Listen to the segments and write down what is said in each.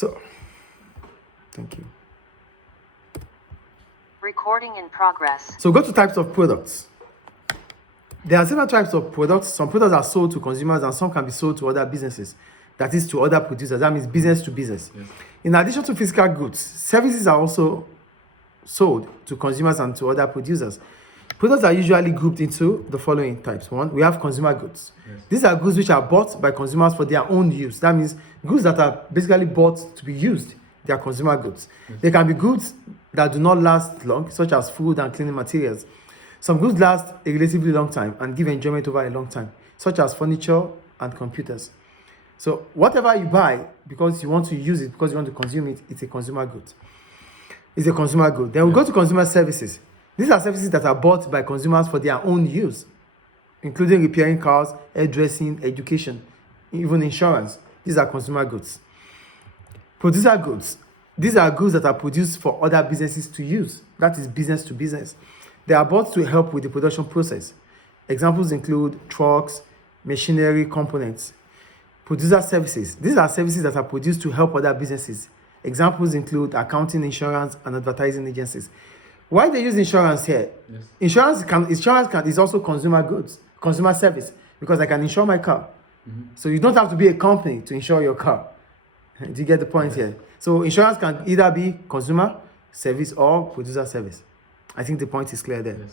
So, thank you. Recording in progress. So go to types of products. There are several types of products. Some products are sold to consumers and some can be sold to other businesses. That is to other producers. That means business to business. Yes. In addition to physical goods, services are also sold to consumers and to other producers. Products are usually grouped into the following types. One, we have consumer goods. Yes. These are goods which are bought by consumers for their own use. That means goods that are basically bought to be used. They are consumer goods. Yes. They can be goods that do not last long, such as food and cleaning materials. Some goods last a relatively long time and give enjoyment over a long time, such as furniture and computers. So whatever you buy because you want to use it, because you want to consume it, it's a consumer good. It's a consumer good. Then we go to consumer services. These are services that are bought by consumers for their own use, including repairing cars, hairdressing, education, even insurance. These are consumer goods. Producer goods. These are goods that are produced for other businesses to use. That is business to business. They are bought to help with the production process. Examples include trucks, machinery, components. Producer services. These are services that are produced to help other businesses. Examples include accounting, insurance, and advertising agencies. Why they use insurance here? Yes. Insurance is also consumer goods, consumer service, because I can insure my car. Mm-hmm. So you don't have to be a company to insure your car. Do you get the point here? So insurance can either be consumer service or producer service. I think the point is clear there. Yes.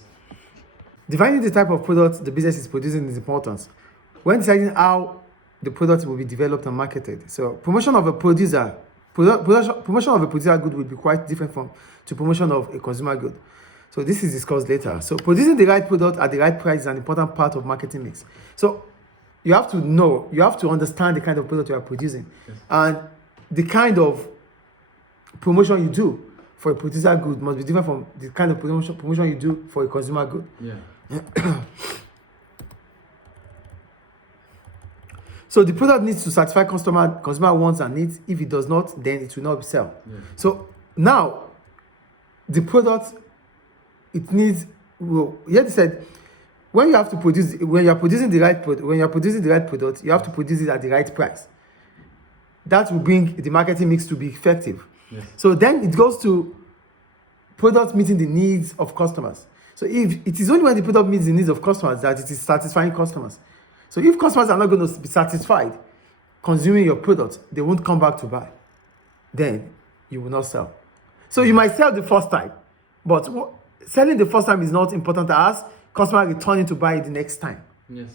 Defining the type of product the business is producing is important. When deciding how the product will be developed and marketed. So promotion of a producer good will be quite different to promotion of a consumer good. So this is discussed later. So producing the right product at the right price is an important part of marketing mix. So you have to understand the kind of product you are producing. Yes. And the kind of promotion you do for a producer good must be different from the kind of promotion you do for a consumer good. Yeah. So the product needs to satisfy consumer wants and needs. If it does not, then it will not sell. Yeah. So now the product, it needs, well, you have said when you are producing the right product, you have to produce it at the right price. That will bring the marketing mix to be effective. Yes. So then it goes to products meeting the needs of customers. So if it is only when the product meets the needs of customers that it is satisfying customers. So if customers are not going to be satisfied consuming your product, they won't come back to buy. Then you will not sell. So you might sell the first time, but selling the first time is not important as customer returning to buy it the next time. Yes.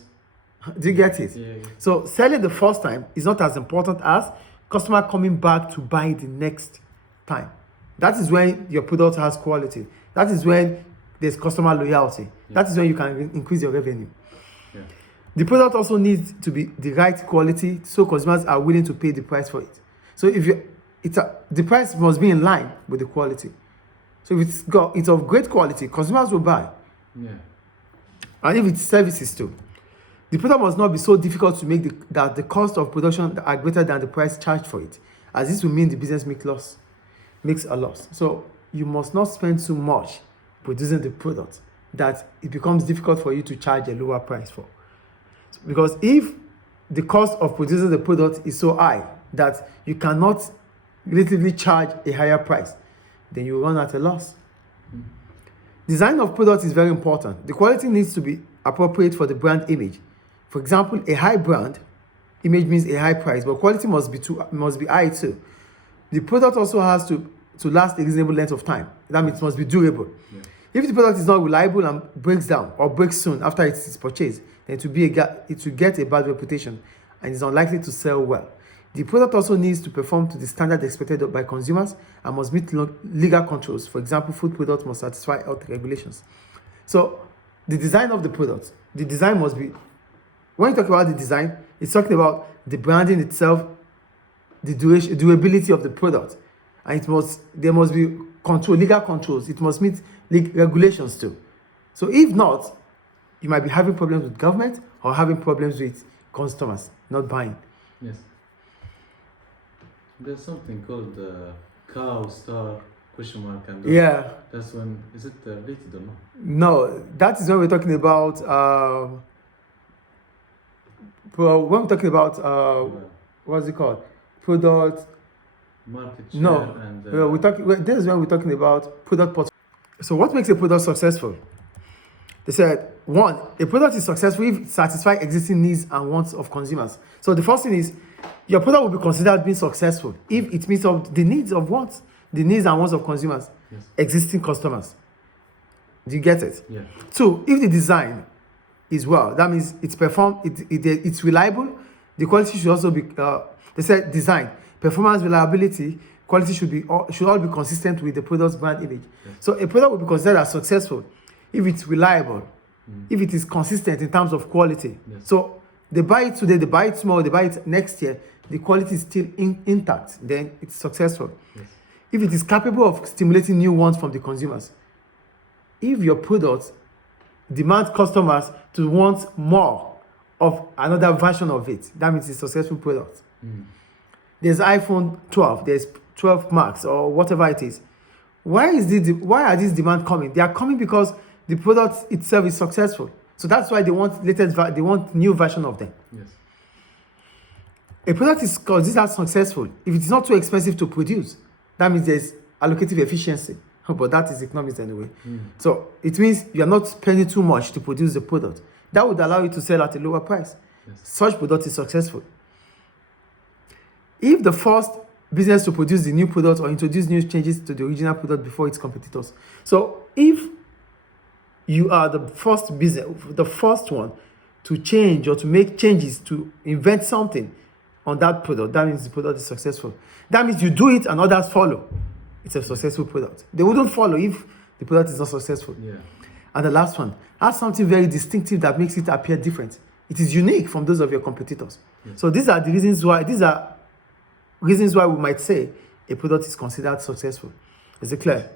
Do you get it? Yeah. So selling the first time is not as important as customer coming back to buy the next time. That is when your product has quality. That is when there's customer loyalty. Yeah. That is when you can increase your revenue. Yeah. The product also needs to be the right quality so consumers are willing to pay the price for it. So the price must be in line with the quality. So if it's of great quality, consumers will buy. Yeah. And if it's services too. The product must not be so difficult to make that the cost of production are greater than the price charged for it, as this will mean the business makes a loss. So you must not spend so much producing the product that it becomes difficult for you to charge a lower price for. Because if the cost of producing the product is so high that you cannot relatively charge a higher price, then you run at a loss. Design of product is very important. The quality needs to be appropriate for the brand image. For example, a high brand image means a high price, but quality must be high too. The product also has to last a reasonable length of time. That means it must be durable. Yeah. If the product is not reliable and breaks down or breaks soon after it is purchased, then it will get a bad reputation and is unlikely to sell well. The product also needs to perform to the standard expected by consumers and must meet legal controls. For example, food products must satisfy health regulations. So the design of the product, the design must be, when you talk about the design, it's talking about the branding itself, the durability of the product, and there must be legal controls. It must meet regulations too. So if not, you might be having problems with government or having problems with customers not buying. Yes. There's something called cow star ? And yeah. That's when, is it related or not? No, that is when we're talking about what's it called? Product. market share No, and this is when we're talking about product portfolio. So what makes a product successful? They said, one, a product is successful if it satisfies existing needs and wants of consumers. So the first thing is, your product will be considered being successful if it meets up the needs of what? The needs and wants of consumers, yes. existing customers. Do you get it? Yeah. Two, if the design is well, that means it's reliable. The quality should also be, they said design, performance, reliability, quality should all be consistent with the product's brand image. Yes. So a product will be considered as successful if it's reliable, if it is consistent in terms of quality. Yes. So they buy it today, they buy it tomorrow, they buy it next year, the quality is still intact, then it's successful. Yes. If it is capable of stimulating new wants from the consumers, if your product demands customers to want more of another version of it, that means it's a successful product. There's iPhone 12, there's 12 Max or whatever it is. Why are these demands coming? They are coming because the product itself is successful. So that's why they want they want new version of them. Yes. A product is considered successful if it's not too expensive to produce. That means there's allocative efficiency. But that is economics anyway. So it means you're not spending too much to produce the product. That would allow you to sell at a lower price. Yes. Such product is successful. If the first business to produce the new product or introduce new changes to the original product before its competitors. So if you are the first business, the first one to change or to make changes to invent something on that product, that means the product is successful. That means you do it and others follow. It's a successful product. They wouldn't follow if the product is not successful. Yeah. And the last one, has something very distinctive that makes it appear different. It is unique from those of your competitors. Yes. So these are reasons why we might say a product is considered successful. Is it clear?